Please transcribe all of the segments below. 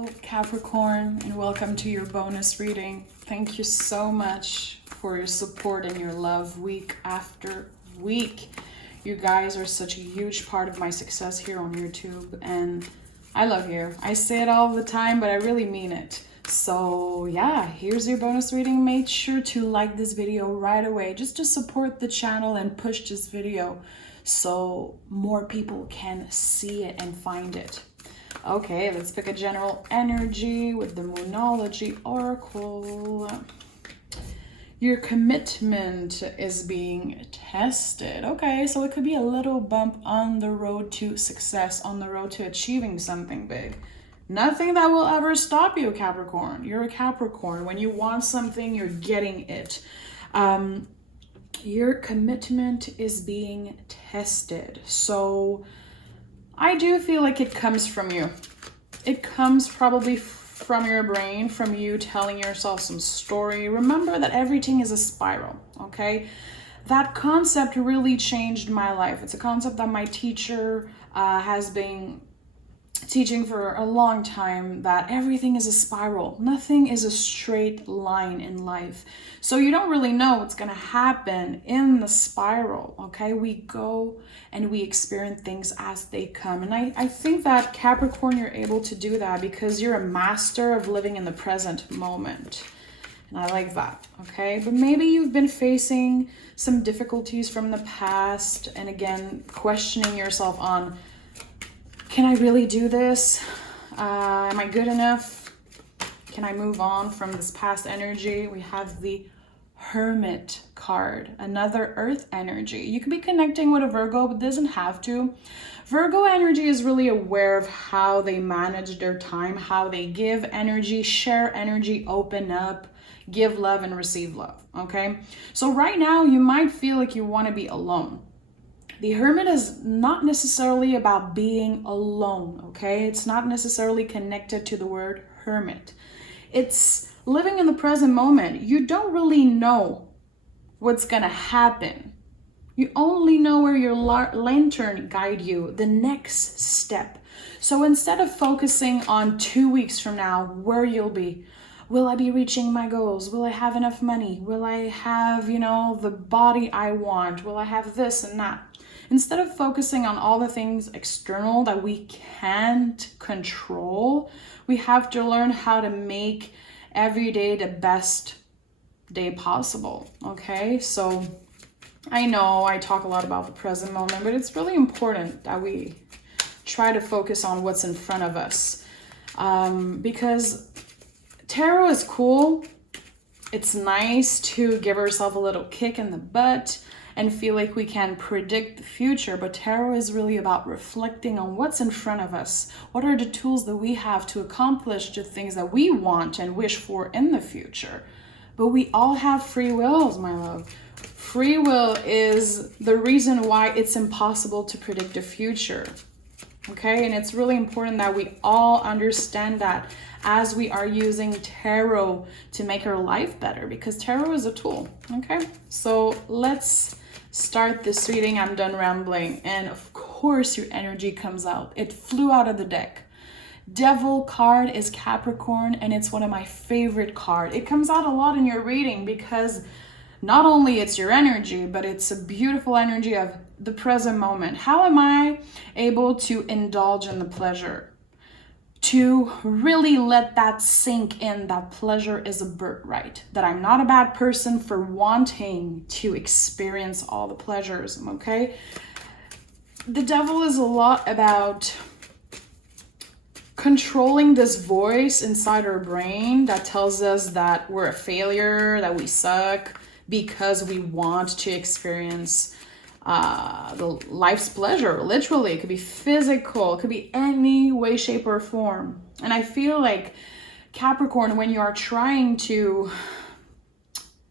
Hello, Capricorn, and welcome to your bonus reading. Thank you so much for your support and your love week after week. You guys are such a huge part of my success here on YouTube, and I love you. I say it all the time, but I really mean it. So yeah, here's your bonus reading. Make sure to like this video right away just to support the channel and push this video so more people can see it and find it. Okay, let's pick a general energy with the Moonology Oracle. Your commitment is being tested. Okay, so it could be a little bump on the road to success, on the road to achieving something big. Nothing that will ever stop you, Capricorn. You're a Capricorn. When you want something, you're getting it. Your commitment is being tested. So I do feel like it comes from you. It comes probably from your brain, from you telling yourself some story. Remember that everything is a spiral, okay? That concept really changed my life. It's a concept that my teacher has been teaching for a long time, that everything is a spiral. Nothing is a straight line in life. So you don't really know what's going to happen in the spiral, okay? We go and we experience things as they come. And I think that Capricorn, you're able to do that because you're a master of living in the present moment. And I like that, okay? But maybe you've been facing some difficulties from the past, and again, questioning yourself on, can I really do this? Am I good enough? Can I move on from this past energy? We have the Hermit card, another earth energy. You could be connecting with a Virgo, but doesn't have to. Virgo energy is really aware of how they manage their time, how they give energy, share energy, open up, give love and receive love, okay? So right now you might feel like you want to be alone. The Hermit is not necessarily about being alone, okay? It's not necessarily connected to the word hermit. It's living in the present moment. You don't really know what's gonna happen. You only know where your lantern guide you, the next step. So instead of focusing on 2 weeks from now, where you'll be, will I be reaching my goals? Will I have enough money? Will I have, the body I want? Will I have this and that? Instead of focusing on all the things external that we can't control, we have to learn how to make every day the best day possible, okay? So I know I talk a lot about the present moment, but it's really important that we try to focus on what's in front of us, because tarot is cool. It's nice to give ourselves a little kick in the butt and feel like we can predict the future, but tarot is really about reflecting on what's in front of us. What are the tools that we have to accomplish the things that we want and wish for in the future? But we all have free wills, my love. Free will is the reason why it's impossible to predict the future, okay? And it's really important that we all understand that as we are using tarot to make our life better, because tarot is a tool, okay? So let's start this reading. I'm done rambling, and of course your energy comes out. It flew out of the deck. Devil card is Capricorn, and it's one of my favorite cards. It comes out a lot in your reading because not only it's your energy, but it's a beautiful energy of the present moment. How am I able to indulge in the pleasure? To really let that sink in, that pleasure is a birthright, that I'm not a bad person for wanting to experience all the pleasures, okay? The devil is a lot about controlling this voice inside our brain that tells us that we're a failure, that we suck, because we want to experience the life's pleasure. Literally, it could be physical, it could be any way, shape, or form. And I feel like Capricorn, when you are trying to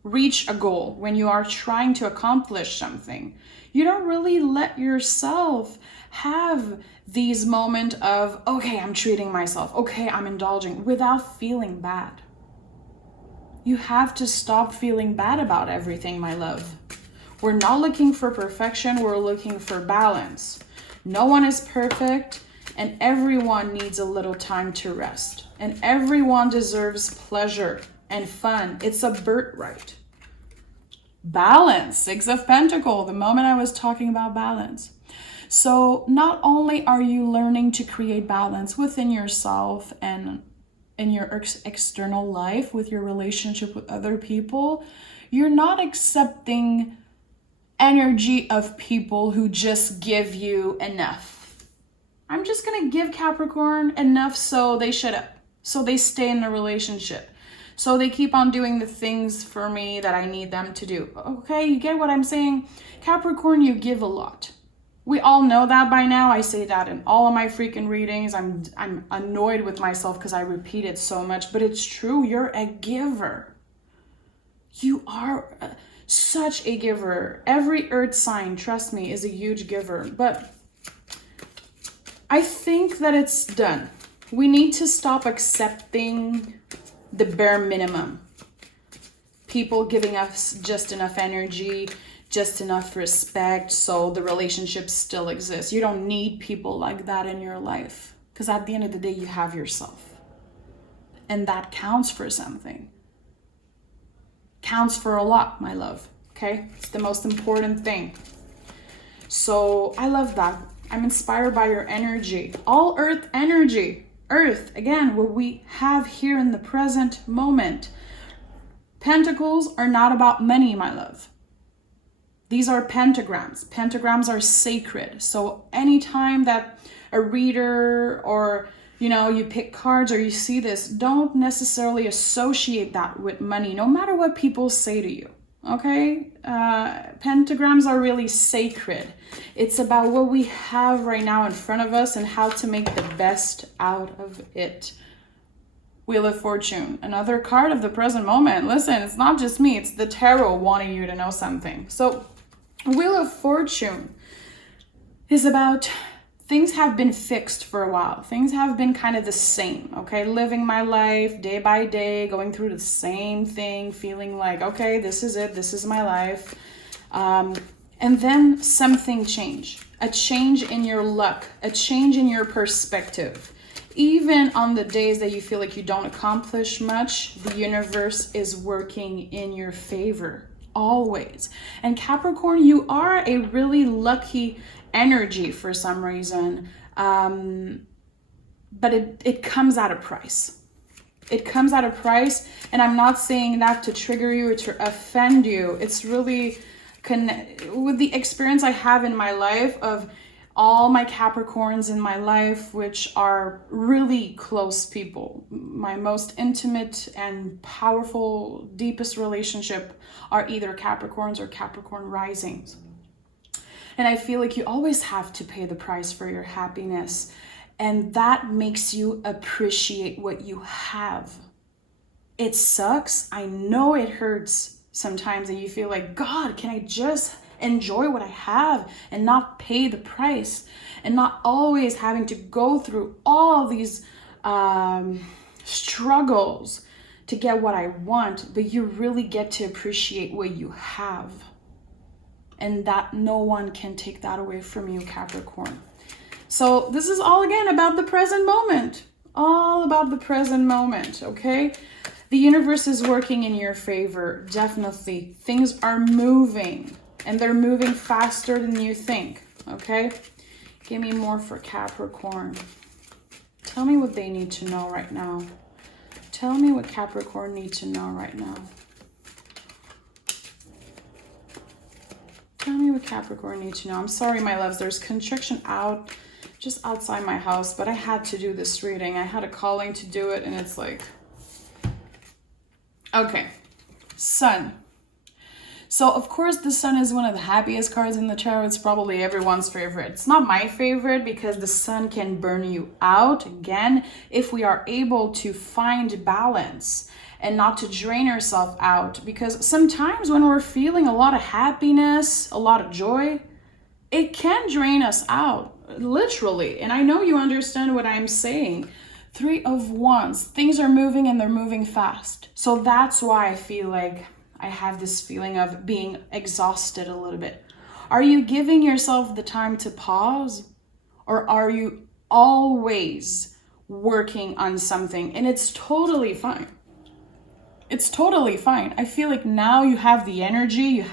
reach a goal, when you are trying to accomplish something, you don't really let yourself have these moments of, okay, I'm treating myself, okay, I'm indulging, without feeling bad. You have to stop feeling bad about everything, my love. We're not looking for perfection, we're looking for balance. No one is perfect, And everyone needs a little time to rest. And everyone deserves pleasure and fun. It's a birthright. Balance, 6 of Pentacles, the moment I was talking about balance. So not only are you learning to create balance within yourself and in your external life, with your relationship with other people, you're not accepting energy of people who just give you enough. I'm just gonna give Capricorn enough so they shut up, so they stay in the relationship, so they keep on doing the things for me that I need them to do. Okay, you get what I'm saying? Capricorn, you give a lot. We all know that by now. I say that in all of my freaking readings. I'm annoyed with myself because I repeat it so much, but it's true. You're a giver. You are such a giver. Every earth sign, trust me, is a huge giver. But I think that it's done. We need to stop accepting the bare minimum. People giving us just enough energy, just enough respect, so the relationship still exists. You don't need people like that in your life, because at the end of the day, you have yourself. And that counts for something. Counts for a lot, my love. Okay? It's the most important thing. So I love that. I'm inspired by your energy. All earth energy. Earth, again, what we have here in the present moment. Pentacles are not about money, my love. These are pentagrams. Pentagrams are sacred. So anytime that a reader or, you pick cards or you see this, don't necessarily associate that with money, no matter what people say to you. Okay? Pentagrams are really sacred. It's about what we have right now in front of us and how to make the best out of it. Wheel of Fortune, another card of the present moment. Listen, it's not just me, it's the tarot wanting you to know something. So Wheel of Fortune is about things have been fixed for a while. Things have been kind of the same, okay? Living my life day by day, going through the same thing, feeling like, okay, this is it, this is my life. And then something changed. A change in your luck, a change in your perspective. Even on the days that you feel like you don't accomplish much, the universe is working in your favor. Always. And Capricorn, you are a really lucky energy for some reason, but it comes at a price. It comes at a price, and I'm not saying that to trigger you or to offend you. It's really with the experience I have in my life of all my Capricorns in my life, which are really close people. My most intimate and powerful, deepest relationship are either Capricorns or Capricorn risings. And I feel like you always have to pay the price for your happiness. And that makes you appreciate what you have. It sucks. I know it hurts sometimes, and you feel like, God, can I just enjoy what I have and not pay the price, and not always having to go through all these struggles to get what I want, but you really get to appreciate what you have, and that no one can take that away from you, Capricorn. So this is all again about the present moment, all about the present moment. Okay, the universe is working in your favor. Definitely things are moving, and they're moving faster than you think. Okay, give me more for Capricorn. Tell me what they need to know right now. Tell me what Capricorn needs to know right now. Tell me what Capricorn needs to know. I'm sorry, my loves, there's construction just outside my house, but I had to do this reading. I had a calling to do it, and it's like, okay, Sun. So of course the Sun is one of the happiest cards in the tarot. It's probably everyone's favorite. It's not my favorite because the Sun can burn you out again if we are able to find balance and not to drain ourselves out. Because sometimes when we're feeling a lot of happiness, a lot of joy, it can drain us out, literally. And I know you understand what I'm saying. 3 of Wands, things are moving and they're moving fast. So that's why I feel like I have this feeling of being exhausted a little bit. Are you giving yourself the time to pause? Or are you always working on something, and it's totally fine. It's totally fine. I feel like now you have the energy,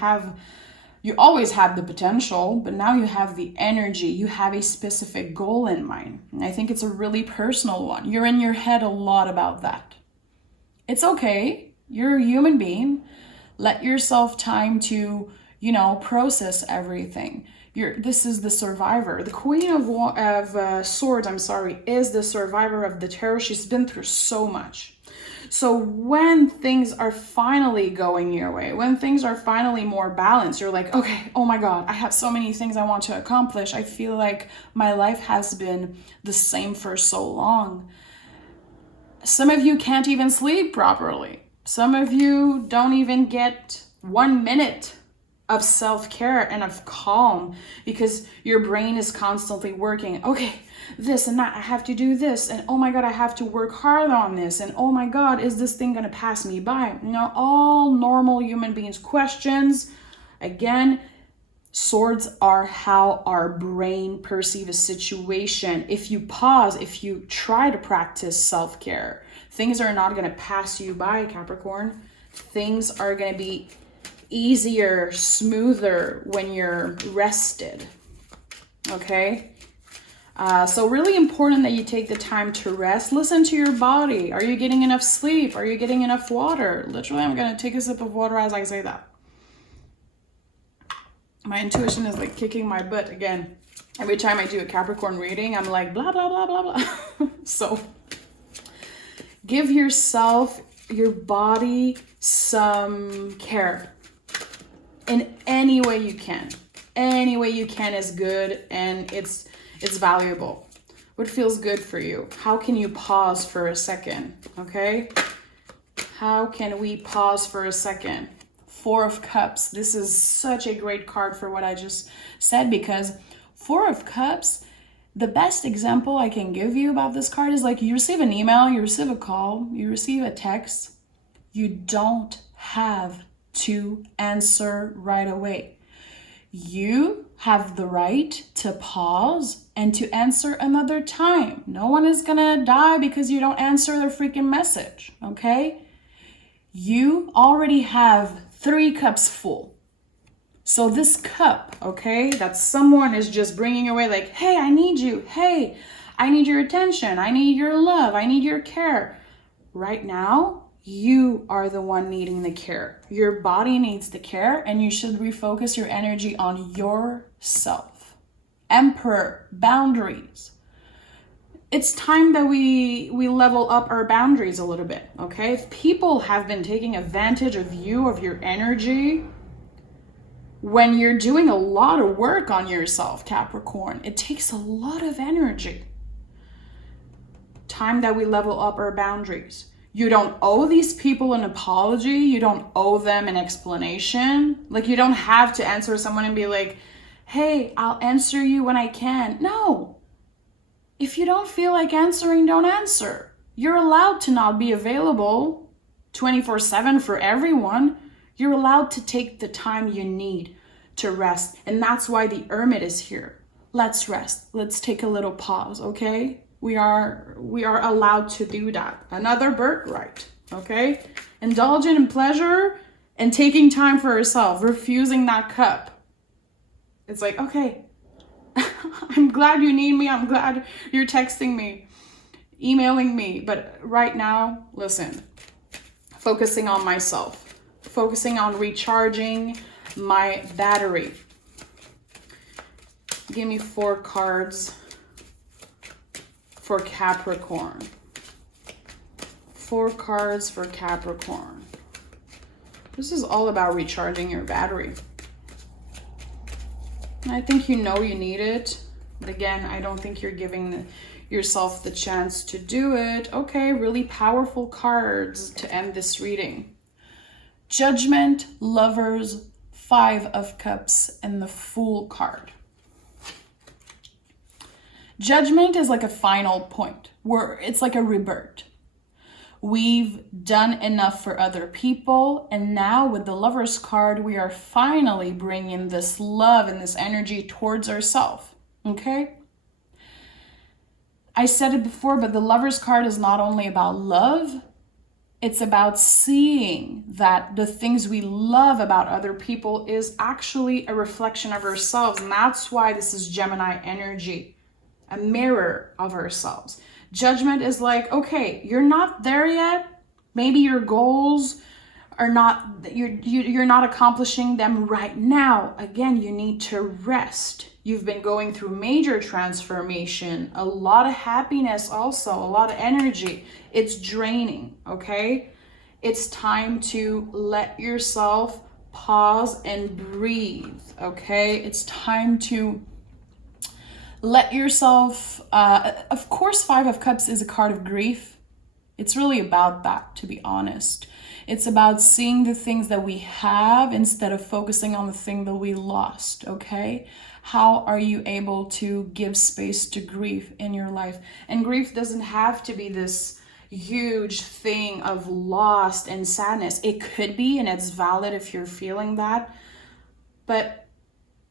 you always had the potential, but now you have the energy, you have a specific goal in mind. And I think it's a really personal one. You're in your head a lot about that. It's okay. You're a human being. Let yourself time to, process everything. This is the survivor. The Queen of Swords, is the survivor of the tarot. She's been through so much. So when things are finally going your way, when things are finally more balanced, you're like, okay, oh my God, I have so many things I want to accomplish. I feel like my life has been the same for so long. Some of you can't even sleep properly. Some of you don't even get 1 minute of self-care and of calm because your brain is constantly working. Okay, this and that, I have to do this, and oh my God, I have to work hard on this, and oh my God, is this thing gonna pass me by? All normal human beings questions. Again, swords are how our brain perceives a situation. If you pause, if you try to practice self-care, things are not gonna pass you by, Capricorn. Things are gonna be easier, smoother when you're rested, okay? So really important that you take the time to rest. Listen to your body. Are you getting enough sleep? Are you getting enough water? Literally, I'm going to take a sip of water as I say that. My intuition is like kicking my butt again. Every time I do a Capricorn reading, I'm like, blah, blah, blah, blah, blah. So give yourself, your body, some care in any way you can. Any way you can is good, and it's valuable. What feels good for you? How can you pause for a second? Okay? How can we pause for a second? Four of Cups. This is such a great card for what I just said, because Four of Cups, the best example I can give you about this card is like you receive an email, you receive a call, you receive a text. You don't have to answer right away. You have the right to pause and to answer another time. No one is gonna die because you don't answer their freaking message, okay? You already have 3 cups full. So this cup, okay, that someone is just bringing away like, hey, I need you. Hey, I need your attention. I need your love. I need your care. Right now, you are the one needing the care. Your body needs the care, and you should refocus your energy on yourself. Emperor, boundaries. It's time that we level up our boundaries a little bit, okay? If people have been taking advantage of you, of your energy, when you're doing a lot of work on yourself, Capricorn, it takes a lot of energy. Time that we level up our boundaries. You don't owe these people an apology. You don't owe them an explanation. Like, you don't have to answer someone and be like, hey, I'll answer you when I can. No. If you don't feel like answering, don't answer. You're allowed to not be available 24/7 for everyone. You're allowed to take the time you need to rest. And that's why the Hermit is here. Let's rest. Let's take a little pause, okay? We are allowed to do that. Another birthright, okay? Indulging in pleasure and taking time for yourself, refusing that cup. It's like, okay, I'm glad you need me. I'm glad you're texting me, emailing me. But right now, listen, focusing on myself, focusing on recharging my battery. Give me 4 cards for Capricorn. 4 cards for Capricorn. This is all about recharging your battery. And I think you know you need it. But again, I don't think you're giving yourself the chance to do it. Okay, really powerful cards to end this reading. Judgment, Lovers, 5 of Cups, and the Fool card. Judgment is like a final point, where it's like a rebirth. We've done enough for other people, and now with the Lovers card, we are finally bringing this love and this energy towards ourselves, okay? I said it before, but the Lover's card is not only about love, it's about seeing that the things we love about other people is actually a reflection of ourselves. And that's why this is Gemini energy, a mirror of ourselves. Judgment is like, okay, you're not there yet. Maybe your goals are not, you're not accomplishing them right now. Again, you need to rest. You've been going through major transformation, a lot of happiness also, a lot of energy. It's draining, okay? It's time to let yourself pause and breathe, okay? It's time to let yourself, of course, Five of Cups is a card of grief. It's really about that, to be honest. It's about seeing the things that we have instead of focusing on the thing that we lost, okay? How are you able to give space to grief in your life? And grief doesn't have to be this huge thing of loss and sadness. It could be, and it's valid if you're feeling that. But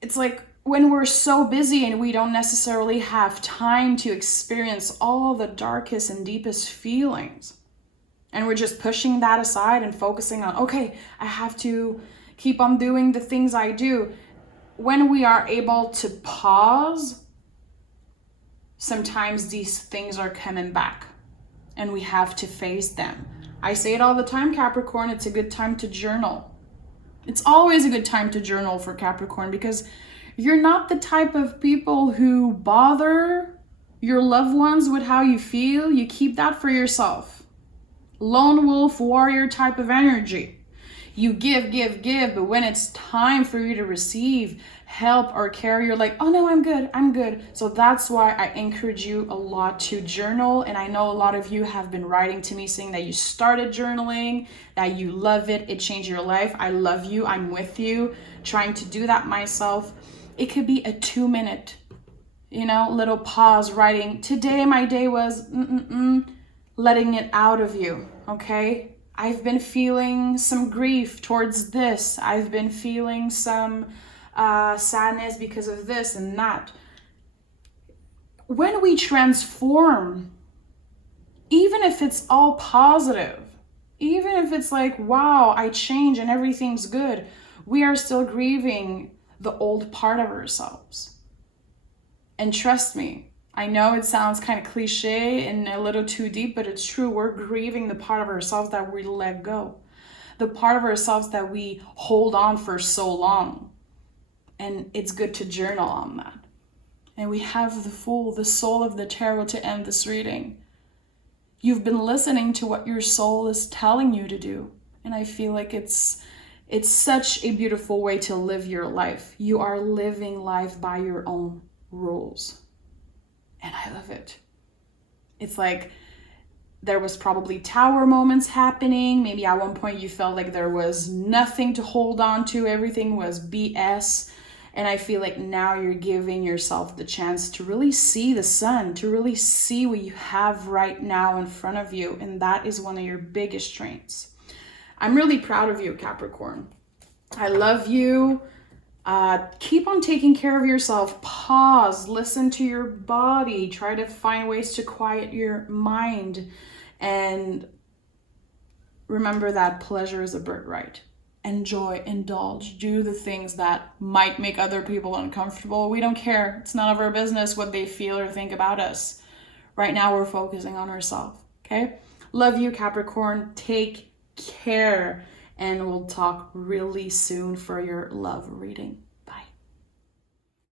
it's like when we're so busy and we don't necessarily have time to experience all the darkest and deepest feelings. And we're just pushing that aside and focusing on, okay, I have to keep on doing the things I do. When we are able to pause, sometimes these things are coming back and we have to face them. I say it all the time, Capricorn, it's a good time to journal. It's always a good time to journal for Capricorn because you're not the type of people who bother your loved ones with how you feel. You keep that for yourself. Lone wolf warrior type of energy. You give, but when it's time for you to receive help or care, you're like, oh no, I'm good. So that's why I encourage you a lot to journal. And I know a lot of you have been writing to me saying that you started journaling, that you love it, it changed your life. I love you, I'm with you, trying to do that myself. It could be a 2-minute, little pause writing. Today my day was letting it out of you, okay? I've been feeling some grief towards this. I've been feeling some sadness because of this and that. When we transform, even if it's all positive, even if it's like, wow, I change and everything's good, we are still grieving the old part of ourselves. And trust me, I know it sounds kind of cliche and a little too deep, but it's true. We're grieving the part of ourselves that we let go, the part of ourselves that we hold on for so long. And it's good to journal on that. And we have the Fool, the soul of the tarot, to end this reading. You've been listening to what your soul is telling you to do. And I feel like it's such a beautiful way to live your life. You are living life by your own rules. And I love it. It's like there was probably tower moments happening. Maybe at one point you felt like there was nothing to hold on to. Everything was BS. And I feel like now you're giving yourself the chance to really see the sun, to really see what you have right now in front of you. And that is one of your biggest strengths. I'm really proud of you, Capricorn. I love you. Keep on taking care of yourself. Pause, listen to your body, try to find ways to quiet your mind, and remember that pleasure is a birthright. Enjoy, indulge, do the things that might make other people uncomfortable. We don't care. It's none of our business what they feel or think about us. Right now we're focusing on ourselves, okay? Love you, Capricorn. Take care. And we'll talk really soon for your love reading.